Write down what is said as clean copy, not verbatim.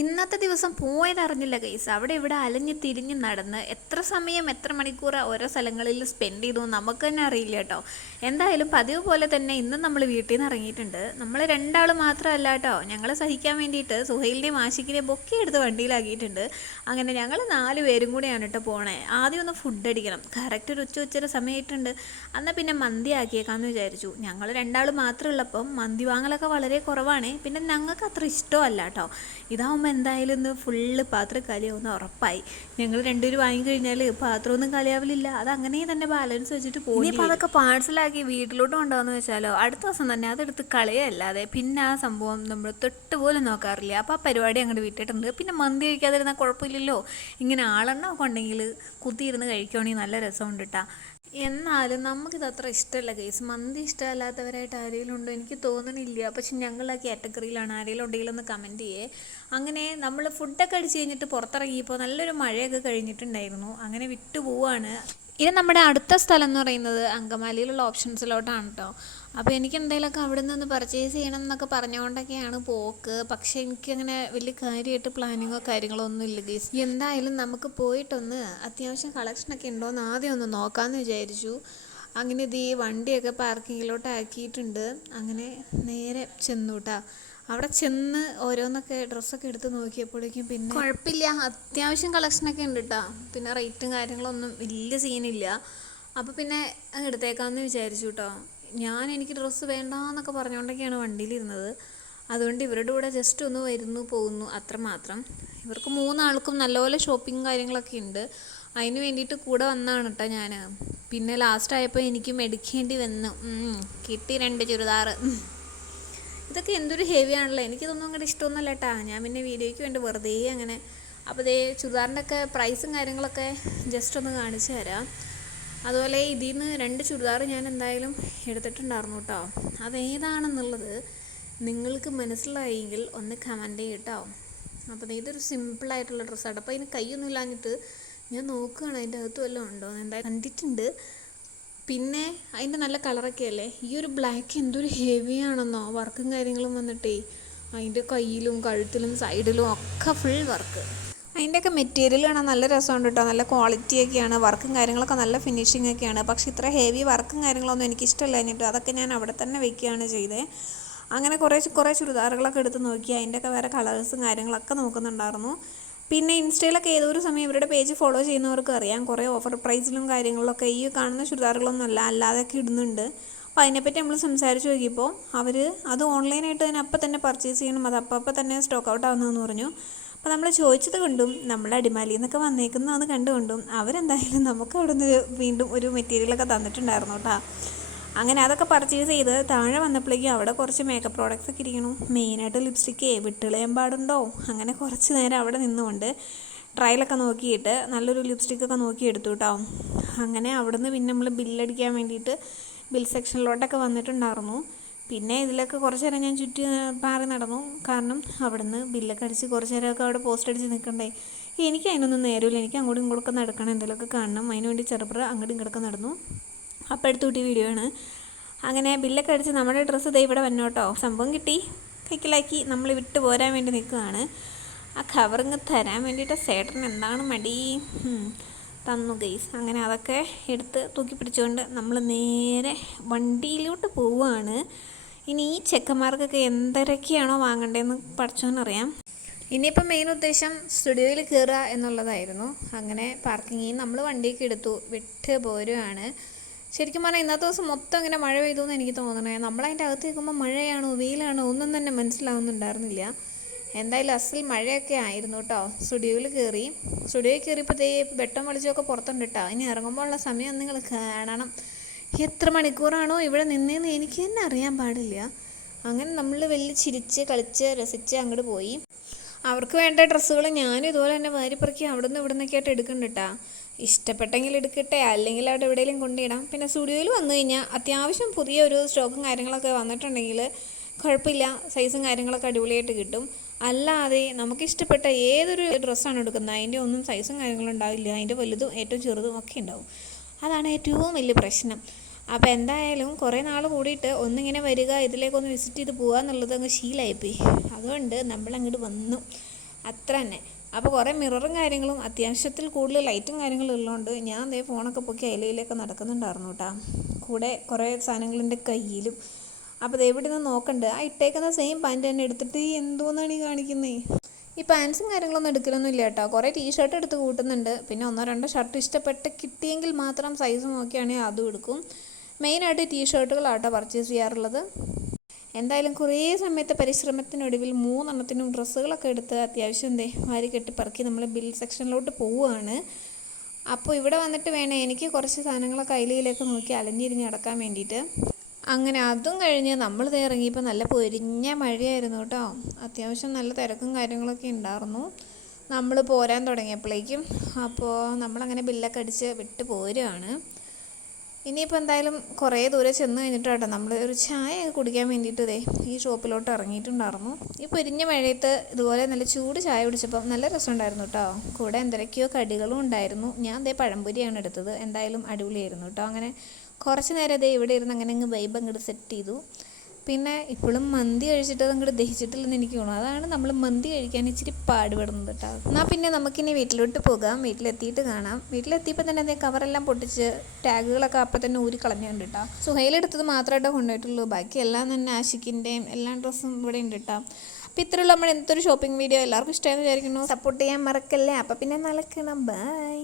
ഇന്നത്തെ ദിവസം പോയതറിഞ്ഞില്ല ഗൈസ്. അവിടെ ഇവിടെ അലഞ്ഞ് തിരിഞ്ഞ് നടന്ന് എത്ര സമയം എത്ര മണിക്കൂർ ഓരോ സ്ഥലങ്ങളിൽ സ്പെൻഡ് ചെയ്തു നമുക്ക് തന്നെ അറിയില്ല കേട്ടോ. എന്തായാലും പതിവ് പോലെ തന്നെ ഇന്നും നമ്മൾ വീട്ടിൽ നിന്ന് ഇറങ്ങിയിട്ടുണ്ട്. നമ്മൾ രണ്ടാൾ മാത്രമല്ല കേട്ടോ, ഞങ്ങൾ സഹിക്കാൻ വേണ്ടിയിട്ട് സുഹൈലിനെയും ആഷിക്കിനെയും ബൊക്കെ എടുത്ത് വണ്ടിയിലാക്കിയിട്ടുണ്ട്. അങ്ങനെ ഞങ്ങൾ 4 പേരും കൂടെയാണ് കേട്ടോ പോണേ. ആദ്യം ഒന്ന് ഫുഡ് അടിക്കണം, കറക്റ്റ് ഒരു ഉച്ചര സമയമായിട്ടുണ്ട്. എന്നാൽ പിന്നെ മന്തി ആക്കിയേക്കാമെന്ന് വിചാരിച്ചു. ഞങ്ങൾ രണ്ടാൾ മാത്രമുള്ളപ്പം മന്തി വാങ്ങലൊക്കെ വളരെ കുറവാണ്. പിന്നെ ഞങ്ങൾക്ക് അത്ര ഇഷ്ടമല്ല കേട്ടോ. ഇതാവുമ്പോൾ എന്തായാലും ഇന്ന് ഫുള്ള് പാത്രം കാലിയാവുന്ന ഉറപ്പായി. ഞങ്ങൾ രണ്ടുപേരും വാങ്ങിക്കഴിഞ്ഞാൽ പാത്രമൊന്നും കാലിയാവില്ല. അത് അങ്ങനെ തന്നെ ബാലൻസ് വെച്ചിട്ട് പോകും. ഇനിയിപ്പോൾ അതൊക്കെ പാഴ്സലാക്കി വീട്ടിലോട്ട് കൊണ്ടുപോകാമെന്ന് വെച്ചാലോ അടുത്ത ദിവസം തന്നെ അതെടുത്ത് കളയല്ലാതെ പിന്നെ ആ സംഭവം നമ്മൾ തൊട്ട് പോലും നോക്കാറില്ല. അപ്പോൾ ആ പരിപാടി അങ്ങോട്ട് വിട്ടിട്ടുണ്ട്. പിന്നെ മന്തി കഴിക്കാതിരുന്നാൽ കുഴപ്പമില്ലല്ലോ. ഇങ്ങനെ ആളെണ്ണമൊക്കെ ഉണ്ടെങ്കിൽ കുത്തിയിരുന്ന് കഴിക്കുകയാണെങ്കിൽ നല്ല രസമുണ്ട് കേട്ടോ. എന്നാലും നമുക്കിത് അത്ര ഇഷ്ടമല്ല കേസ്. മന്തി ഇഷ്ടമല്ലാത്തവരായിട്ട് ആരെങ്കിലും ഉണ്ടോ എനിക്ക് തോന്നണില്ല. പക്ഷെ ഞങ്ങൾ ആ കാറ്റഗറിയിലാണ്. ആരെങ്കിലും ഉണ്ടെങ്കിലും ഒന്ന് കമൻറ്റ് ചെയ്യേ. അങ്ങനെ നമ്മൾ ഫുഡൊക്കെ അടിച്ച് കഴിഞ്ഞിട്ട് പുറത്തിറങ്ങിയപ്പോൾ നല്ലൊരു മഴയൊക്കെ കഴിഞ്ഞിട്ടുണ്ടായിരുന്നു. അങ്ങനെ വിട്ടു പോവാണ്. ഇനി നമ്മുടെ അടുത്ത സ്ഥലം എന്ന് പറയുന്നത് അങ്കമാലിയിലുള്ള ഓപ്ഷൻസിലോട്ടാണ് കേട്ടോ. അപ്പോൾ എനിക്ക് എന്തെങ്കിലുമൊക്കെ അവിടെ നിന്ന് പർച്ചേസ് ചെയ്യണം എന്നൊക്കെ പറഞ്ഞുകൊണ്ടൊക്കെയാണ് പോക്ക്. പക്ഷേ എനിക്കങ്ങനെ വലിയ കാര്യമായിട്ട് പ്ലാനിങ്ങോ കാര്യങ്ങളോ ഒന്നും ഇല്ല ഗീസ്. എന്തായാലും നമുക്ക് പോയിട്ടൊന്ന് അത്യാവശ്യം കളക്ഷനൊക്കെ ഉണ്ടോ എന്ന് ആദ്യം ഒന്ന് നോക്കാമെന്ന് വിചാരിച്ചു. അങ്ങനെ ഇത് ഈ വണ്ടിയൊക്കെ പാർക്കിങ്ങിലോട്ട് ആക്കിയിട്ടുണ്ട്. അങ്ങനെ നേരെ ചെന്നു കേട്ടോ. അവിടെ ചെന്ന് ഓരോന്നൊക്കെ ഡ്രസ്സൊക്കെ എടുത്ത് നോക്കിയപ്പോഴേക്കും പിന്നെ കുഴപ്പമില്ല, അത്യാവശ്യം കളക്ഷനൊക്കെ ഉണ്ട് കേട്ടോ. പിന്നെ റേറ്റും കാര്യങ്ങളൊന്നും വലിയ സീനില്ല. അപ്പോൾ പിന്നെ അങ്ങ് എടുത്തേക്കാമെന്ന് വിചാരിച്ചു കേട്ടോ. എനിക്ക് ഡ്രസ്സ് വേണ്ടാന്നൊക്കെ പറഞ്ഞുകൊണ്ടൊക്കെയാണ് വണ്ടിയിലിരുന്നത്. അതുകൊണ്ട് ഇവരുടെ കൂടെ ജസ്റ്റ് ഒന്ന് വരുന്നു പോകുന്നു അത്രമാത്രം. ഇവർക്ക് 3 ആൾക്കും നല്ലപോലെ ഷോപ്പിംഗ് കാര്യങ്ങളൊക്കെ ഉണ്ട്. അതിന് വേണ്ടിയിട്ട് കൂടെ വന്നതാണ് കേട്ടോ ഞാൻ. പിന്നെ ലാസ്റ്റ് ആയപ്പോൾ എനിക്കും എടുക്കേണ്ടി വന്നു. കിട്ടി 2 ചുരിദാർ. ഇതൊക്കെ എന്തൊരു ഹെവി ആണല്ലോ. എനിക്കിതൊന്നും അങ്ങോട്ട് ഇഷ്ടമൊന്നുമല്ല കേട്ടോ. ഞാൻ പിന്നെ വീഡിയോയ്ക്ക് വേണ്ടി വെറുതെ അങ്ങനെ. അപ്പോൾ ഇതേ ചുരിദാറിൻ്റെ ഒക്കെ പ്രൈസും കാര്യങ്ങളൊക്കെ ജസ്റ്റ് ഒന്ന് കാണിച്ചു തരാം. അതുപോലെ ഇതിൽ നിന്ന് 2 ചുരിദാർ ഞാൻ എന്തായാലും എടുത്തിട്ടുണ്ടായിരുന്നു കേട്ടോ. അതേതാണെന്നുള്ളത് നിങ്ങൾക്ക് മനസ്സിലായെങ്കിൽ ഒന്ന് കമൻറ്റ് ചെയ്യട്ടോ. അപ്പോൾ ഇതൊരു സിമ്പിളായിട്ടുള്ള ഡ്രസ്സാണ്. അപ്പോൾ അതിന് കൈയൊന്നും ഇല്ലാഞ്ഞിട്ട് ഞാൻ നോക്കുകയാണ് അതിൻ്റെ അകത്ത് വല്ലതും ഉണ്ടോ എന്ന്. എന്തായാലും കണ്ടിട്ടുണ്ട്. പിന്നെ അതിൻ്റെ നല്ല കളറൊക്കെ അല്ലേ. ഈ ഒരു ബ്ലാക്ക് എന്തൊരു ഹെവി ആണെന്നോ. വർക്കും കാര്യങ്ങളും വന്നിട്ടേ അതിൻ്റെ കയ്യിലും കഴുത്തിലും സൈഡിലും ഒക്കെ ഫുൾ വർക്ക്. അതിൻ്റെയൊക്കെ മെറ്റീരിയൽ കാണാൻ നല്ല രസമുണ്ട് കേട്ടോ. നല്ല ക്വാളിറ്റിയൊക്കെയാണ്. വർക്കും കാര്യങ്ങളൊക്കെ നല്ല ഫിനിഷിംഗ് ഒക്കെയാണ്. പക്ഷേ ഇത്ര ഹെവി വർക്കും കാര്യങ്ങളൊന്നും എനിക്കിഷ്ടമല്ല. എന്നിട്ട് അതൊക്കെ ഞാൻ അവിടെ തന്നെ വെക്കുകയാണ് ചെയ്തത്. അങ്ങനെ കുറേ ചുരിദാറുകളൊക്കെ എടുത്ത് നോക്കി. അതിൻ്റെയൊക്കെ വേറെ കളേഴ്സും കാര്യങ്ങളൊക്കെ നോക്കുന്നുണ്ടായിരുന്നു. പിന്നെ ഇൻസ്റ്റയിലൊക്കെ ഏതൊരു സമയം ഇവരുടെ പേജ് ഫോളോ ചെയ്യുന്നവർക്ക് അറിയാം, കുറേ ഓഫർ പ്രൈസിലും കാര്യങ്ങളിലൊക്കെ ഈ കാണുന്ന ചുരിദാറുകളൊന്നും അല്ലാതെയൊക്കെ ഇടുന്നുണ്ട്. അപ്പോൾ അതിനെപ്പറ്റി നമ്മൾ സംസാരിച്ച് നോക്കിയപ്പോൾ അവർ അത് ഓൺലൈനായിട്ട് തന്നെ അപ്പം തന്നെ പർച്ചേസ് ചെയ്യണം, അത് അപ്പം തന്നെ സ്റ്റോക്ക് ഔട്ട് ആവുന്നതെന്ന് പറഞ്ഞു. അപ്പോൾ നമ്മൾ ചോദിച്ചത് കൊണ്ടും നമ്മൾ അടിമാലിയിൽ നിന്നൊക്കെ വന്നേക്കുന്നതെന്ന് കണ്ടുകൊണ്ടും അവരെന്തായാലും നമുക്ക് അവിടെ നിന്ന് വീണ്ടും ഒരു മെറ്റീരിയലൊക്കെ തന്നിട്ടുണ്ടായിരുന്നു കേട്ടോ. അങ്ങനെ അതൊക്കെ പർച്ചേസ് ചെയ്ത് താഴെ വന്നപ്പോഴേക്കും അവിടെ കുറച്ച് മേക്കപ്പ് പ്രോഡക്റ്റ്സ് ഒക്കെ ഇരിക്കണം. മെയിനായിട്ട് ലിപ്സ്റ്റിക്ക് വിട്ടുകളയാൻ പാടുണ്ടോ. അങ്ങനെ കുറച്ച് നേരം അവിടെ നിന്നുകൊണ്ട് ട്രയലൊക്കെ നോക്കിയിട്ട് നല്ലൊരു ലിപ്സ്റ്റിക്കൊക്കെ നോക്കി എടുത്തു കേട്ടോ. അങ്ങനെ അവിടെ നിന്ന് പിന്നെ നമ്മൾ ബില്ലടിക്കാൻ വേണ്ടിയിട്ട് ബിൽ സെക്ഷനിലോട്ടൊക്കെ വന്നിട്ടുണ്ടായിരുന്നു. പിന്നെ ഇതിലൊക്കെ കുറച്ച് നേരം ഞാൻ ചുറ്റി പാറി നടന്നു. കാരണം അവിടെ നിന്ന് ബില്ലൊക്കെ അടിച്ച് കുറച്ച് നേരമൊക്കെ അവിടെ പോസ്റ്റ് അടിച്ച് നിൽക്കണ്ടേ. എനിക്ക് അതിനൊന്നും നേരമില്ല. എനിക്ക് അങ്ങോട്ടും ഇങ്ങോട്ടൊക്കെ നടക്കണം, എന്തെങ്കിലുമൊക്കെ കാണണം. അതിന് വേണ്ടി ചെറുപ്പം അങ്ങോട്ടും ഇങ്ങോട്ടൊക്കെ നടന്നു. അപ്പോൾ എടുത്ത് കൂട്ടി വീഡിയോ ആണ്. അങ്ങനെ ബില്ലൊക്കെ അടിച്ച് നമ്മുടെ ഡ്രസ്സ് ഇതേ ഇവിടെ വന്നു കേട്ടോ. സംഭവം കിട്ടി, കൈക്കലാക്കി നമ്മൾ വിട്ട് പോരാൻ വേണ്ടി നിൽക്കുകയാണ്. ആ കവറിങ് തരാൻ വേണ്ടിയിട്ട് സേട്ടൻ എന്താണ് മടി. തന്നു ഗൈസ്. അങ്ങനെ അതൊക്കെ എടുത്ത് തൂക്കി പിടിച്ചുകൊണ്ട് നമ്മൾ നേരെ വണ്ടിയിലോട്ട് പോവുകയാണ്. ഇനി ഈ ചെക്കന്മാർക്കൊക്കെ എന്തൊക്കെയാണോ വാങ്ങേണ്ടതെന്ന് പഠിച്ചോന്നറിയാം. ഇനിയിപ്പം മെയിൻ ഉദ്ദേശം സ്റ്റുഡിയോയിൽ കയറുക എന്നുള്ളതായിരുന്നു. അങ്ങനെ പാർക്കിങ്ങിൽ നമ്മൾ വണ്ടിയൊക്കെ എടുത്തു വിട്ട് പോരുകയാണ്. ശരിക്കും പറഞ്ഞാൽ ഇന്നത്തെ ദിവസം മൊത്തം ഇങ്ങനെ മഴ പെയ്തു എന്ന് എനിക്ക് തോന്നണേ. നമ്മളതിൻ്റെ അകത്ത് നിൽക്കുമ്പോൾ മഴയാണോ വെയിലാണോ ഒന്നും തന്നെ മനസ്സിലാവുന്നുണ്ടായിരുന്നില്ല. എന്തായാലും അസൽ മഴയൊക്കെ ആയിരുന്നു കേട്ടോ. സ്റ്റുഡിയോയിൽ കയറിയപ്പോൾ വെട്ടം വെളിച്ചമൊക്കെ പുറത്തുണ്ട് കേട്ടോ. ഇനി ഇറങ്ങുമ്പോൾ ഉള്ള സമയം നിങ്ങൾ കാണണം. എത്ര മണിക്കൂറാണോ ഇവിടെ നിന്നേന്ന് എനിക്ക് തന്നെ അറിയാൻ പാടില്ല. അങ്ങനെ നമ്മൾ വലിയ ചിരിച്ച് കളിച്ച് രസിച്ച് അങ്ങോട്ട് പോയി. അവർക്ക് വേണ്ട ഡ്രസ്സുകൾ ഞാനും ഇതുപോലെ തന്നെ വാരിപ്പറക്കി അവിടെ നിന്ന് ഇവിടെ നിന്നൊക്കെ ആയിട്ട് എടുക്കുന്നുണ്ട് കേട്ടോ. ഇഷ്ടപ്പെട്ടെങ്കിൽ എടുക്കട്ടെ, അല്ലെങ്കിൽ അവിടെ എവിടെയെങ്കിലും കൊണ്ടിടാം. പിന്നെ സ്റ്റുഡിയോയിൽ വന്നു കഴിഞ്ഞാൽ അത്യാവശ്യം പുതിയൊരു സ്റ്റോക്കും കാര്യങ്ങളൊക്കെ വന്നിട്ടുണ്ടെങ്കിൽ കുഴപ്പമില്ല, സൈസും കാര്യങ്ങളൊക്കെ അടിപൊളിയായിട്ട് കിട്ടും. അല്ലാതെ നമുക്കിഷ്ടപ്പെട്ട ഏതൊരു ഡ്രസ്സാണ് എടുക്കുന്നത് അതിൻ്റെ ഒന്നും സൈസും കാര്യങ്ങളും ഉണ്ടാവില്ല. അതിൻ്റെ വലുതും ഏറ്റവും ചെറുതും ഒക്കെ ഉണ്ടാവും. അതാണ് ഏറ്റവും വലിയ പ്രശ്നം. അപ്പോൾ എന്തായാലും കുറേ നാൾ കൂടിയിട്ട് ഒന്നിങ്ങനെ വരിക, ഇതിലേക്കൊന്ന് വിസിറ്റ് ചെയ്ത് പോകുക എന്നുള്ളത് അങ്ങ് ശീലമായിപ്പോയി. അതുകൊണ്ട് നമ്മളങ്ങോട്ട് വന്നു. അത്ര തന്നെ. അപ്പോൾ കുറേ മിററും കാര്യങ്ങളും അത്യാവശ്യത്തിൽ കൂടുതൽ ലൈറ്റും കാര്യങ്ങളും ഉള്ളതുകൊണ്ട് ഞാൻ ദേ ഫോണൊക്കെ പൊക്കി അയിലയിലൊക്കെ നടക്കുന്നുണ്ടായിരുന്നു കേട്ടോ. കൂടെ കുറേ സാധനങ്ങളെൻ്റെ കയ്യിലും. അപ്പോൾ ദേ ഇവിടെ നിന്ന് നോക്കണ്ട്, ആ ഇട്ടേക്കുന്ന സെയിം പാൻറ്റ് തന്നെ എടുത്തിട്ട് ഈ എന്തോന്നാണ് ഈ കാണിക്കുന്നത്. ഈ പാൻസും കാര്യങ്ങളൊന്നും എടുക്കലൊന്നും ഇല്ല കേട്ടോ. കുറേ ടീഷർട്ട് എടുത്ത് കൂട്ടുന്നുണ്ട്. പിന്നെ 1-2 ഷർട്ട് ഇഷ്ടപ്പെട്ട് കിട്ടിയെങ്കിൽ മാത്രം സൈസ് നോക്കിയാണെങ്കിൽ അതും എടുക്കും. മെയിനായിട്ട് ടീഷർട്ടുകളാട്ടോ പർച്ചേസ് ചെയ്യാറുള്ളത്. എന്തായാലും കുറേ സമയത്തെ പരിശ്രമത്തിനൊടുവിൽ 3 എണ്ണത്തിനും ഡ്രസ്സുകളൊക്കെ എടുത്ത് അത്യാവശ്യം വാരി കെട്ടിപ്പറക്കി നമ്മൾ ബിൽ സെക്ഷനിലോട്ട് പോവുകയാണ്. അപ്പോൾ ഇവിടെ വന്നിട്ട് വേണം എനിക്ക് കുറച്ച് സാധനങ്ങളൊക്കെ കയ്യിലേക്ക് നോക്കി അലഞ്ഞിരിഞ്ഞ് നടക്കാൻ വേണ്ടിയിട്ട്. അങ്ങനെ അതും കഴിഞ്ഞ് നമ്മൾ ഇറങ്ങിയപ്പോൾ നല്ല പൊരിഞ്ഞ മഴയായിരുന്നു കേട്ടോ. അത്യാവശ്യം നല്ല തിരക്കും കാര്യങ്ങളൊക്കെ ഉണ്ടായിരുന്നു നമ്മൾ പോരാൻ തുടങ്ങിയപ്പോഴേക്കും. അപ്പോൾ നമ്മളങ്ങനെ ബില്ലൊക്കെ അടിച്ച് വിട്ട് പോരുകയാണ്. ഇനിയിപ്പോൾ എന്തായാലും കുറേ ദൂരെ ചെന്ന് കഴിഞ്ഞിട്ട് കേട്ടോ നമ്മൾ ഒരു ചായ കുടിക്കാൻ വേണ്ടിയിട്ട് ഈ ഷോപ്പിലോട്ട് ഇറങ്ങിയിട്ടുണ്ടായിരുന്നു. ഈ പൊരിഞ്ഞ മഴയത്ത് ഇതുപോലെ നല്ല ചൂട് ചായ കുടിച്ചപ്പോൾ നല്ല രസമുണ്ടായിരുന്നു കേട്ടോ. കൂടെ എന്തൊക്കെയോ കടികളും ഉണ്ടായിരുന്നു. ഞാൻ പഴംപൊരിയാണ് എടുത്തത്. എന്തായാലും അടിപൊളിയായിരുന്നു കേട്ടോ. അങ്ങനെ കുറച്ച് നേരം ഇവിടെ ഇരുന്ന് അങ്ങനെ അങ്ങ് വൈബ് അങ്ങോട്ട് സെറ്റ് ചെയ്തു. പിന്നെ ഇപ്പോഴും മന്തി കഴിച്ചിട്ട് അങ്ങോട്ട് ദഹിച്ചിട്ടില്ലെന്ന് എനിക്ക് തോന്നുന്നു. അതാണ് നമ്മൾ മന്തി കഴിക്കാൻ ഇച്ചിരി പാടുപെടുന്നത് കേട്ടോ. എന്നാൽ പിന്നെ നമുക്കിനി വീട്ടിലോട്ട് പോകാം, വീട്ടിലെത്തിയിട്ട് കാണാം. വീട്ടിലെത്തിയപ്പോൾ തന്നെ അതേ കവറെല്ലാം പൊട്ടിച്ച് ടാഗുകളൊക്കെ അപ്പം തന്നെ ഊരി കളഞ്ഞുണ്ട് കേട്ടോ. സുഹൈലെടുത്തത് മാത്രമായിട്ടേ കൊണ്ടുപോയിട്ടുള്ളൂ. ബാക്കി എല്ലാം തന്നെ ആഷിക്കിൻ്റെയും എല്ലാ ഡ്രസ്സും ഇവിടെ ഉണ്ട് കേട്ടോ. അപ്പോൾ ഇത്രയുള്ള നമ്മൾ എന്തൊരു ഷോപ്പിംഗ് വീഡിയോ എല്ലാവർക്കും ഇഷ്ടമായെന്ന് വിചാരിക്കുന്നു. സപ്പോർട്ട് ചെയ്യാൻ മറക്കല്ലേ. അപ്പോൾ പിന്നെ നടക്കണം. ബൈ.